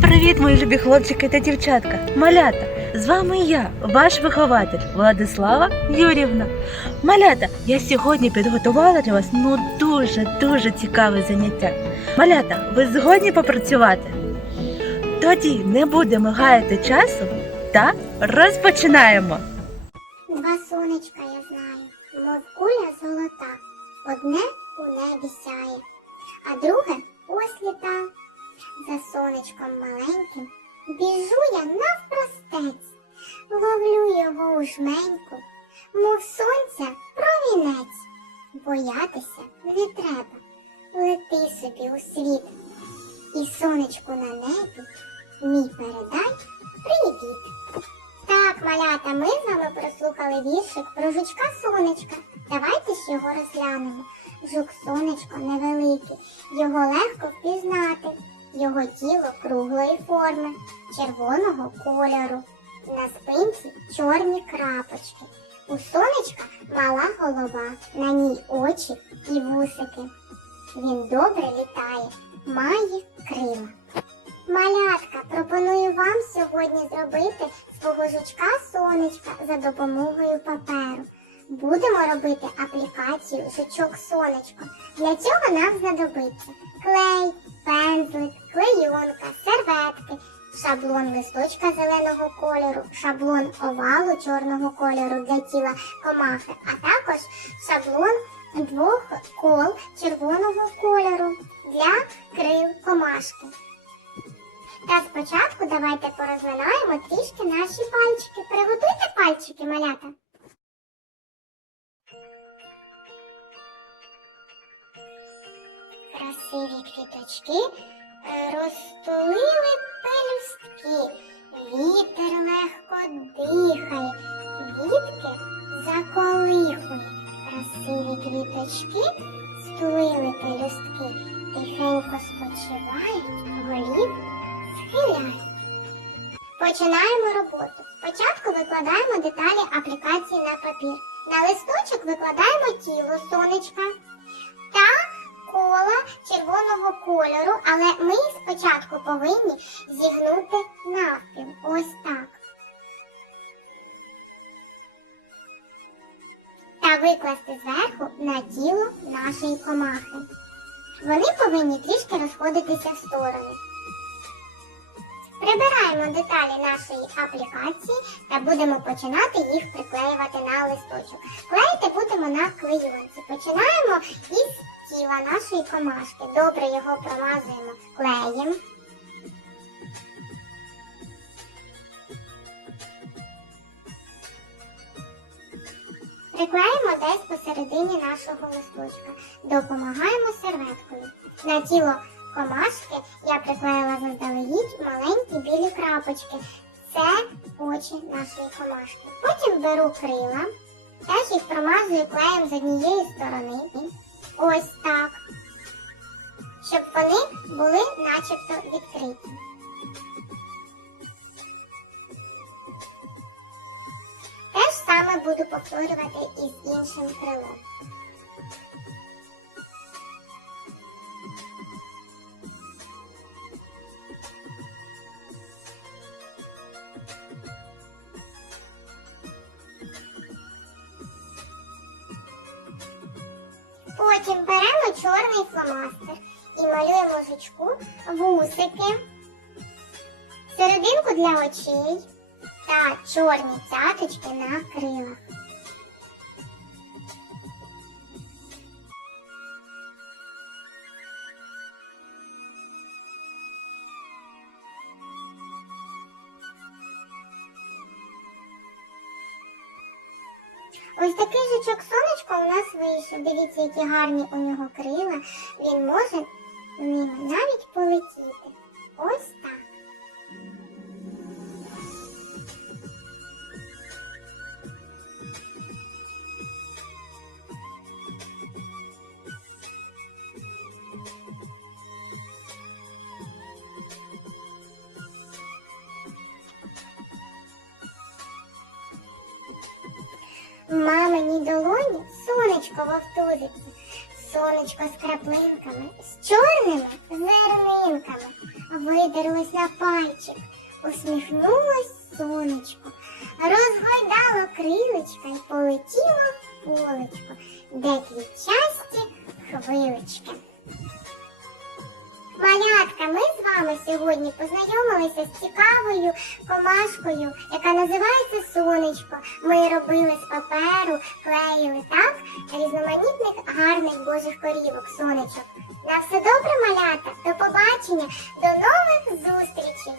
Привіт, мої любі хлопчики та дівчатка, малята! З вами я, ваш вихователь Владислава Юрівна. Малята, я сьогодні підготувала для вас ну дуже дуже цікаве заняття. Малята, ви згодні попрацювати? Тоді не будемо гаяти часу та розпочинаємо. Два сонечка я знаю, мов куля золота. Одне у небі сяє, а друге ось літа. За сонечком маленьким біжу я навпростець, ловлю його у жменьку, мов сонця промінець. Боятися не треба, лети собі у світ, і сонечку на небі мій передай привіт. Так, малята, ми з вами прослухали віршик про жучка сонечка. Давайте ж його розглянемо. Жук сонечко невеликий, його легко впізнати. Його тіло круглої форми, червоного кольору. На спинці чорні крапочки. У сонечка мала голова, на ній очі і вусики. Він добре літає, має крила. Малятка, пропоную вам сьогодні зробити свого жучка сонечка за допомогою паперу. Будемо робити аплікацію жучок сонечко. Для цього нам знадобиться клей, пензлик, клейонка, серветки, шаблон листочка зеленого кольору, шаблон овалу чорного кольору для тіла комахи, а також шаблон двох кол червоного кольору для крил комашки. Та спочатку давайте порозминаємо трішки наші пальчики. Приготуйте пальчики, малята. Красиві квіточки е, розтулили пелюстки. Вітер легко дихає, квітки заколихує. Красиві квіточки стулили пелюстки, тихенько спочивають, голів схиляють. Починаємо роботу. Спочатку викладаємо деталі аплікації на папір. На листочок викладаємо тіло сонечка кольору, але ми спочатку повинні зігнути навпіл. Ось так. Та викласти зверху на тіло нашої комахи. Вони повинні трішки розходитися в сторони. Прибираємо деталі нашої аплікації та будемо починати їх приклеювати на листочок. Клеїти будемо на клейонці. Починаємо із тіла нашої комашки. Добре його промазуємо клеєм. Приклеїмо десь посередині нашого листочка. Допомагаємо серветкою. На тіло комашки я приклеїла заздалегідь маленькі білі крапочки. Це очі нашої комашки. Потім беру крила, теж їх промазую клеєм з однієї сторони. Ось так. Щоб вони були начебто відкриті. Те ж саме буду повторювати і з іншим крилом. Потім беремо чорний фломастер і малюємо жучку вусики, серединку для очей. Та чорні цяточки на крилах. Ось такий жучок сонечко у нас вийшов. Дивіться, які гарні у нього крила. Він може ними навіть полетіти. Ось так. Маминій долоні сонечко вовтузиться. Сонечко з краплинками, з чорними зернинками, видерлось на пальчик, усміхнулось сонечко, розгойдало крилечка й полетіло в полечко, де квітчасті хвилечки. Сьогодні познайомилися з цікавою комашкою, яка називається сонечко. Ми робили з паперу, клеїли так різноманітних гарних божих корівок, сонечок. На все добре, малята, до побачення, до нових зустрічей!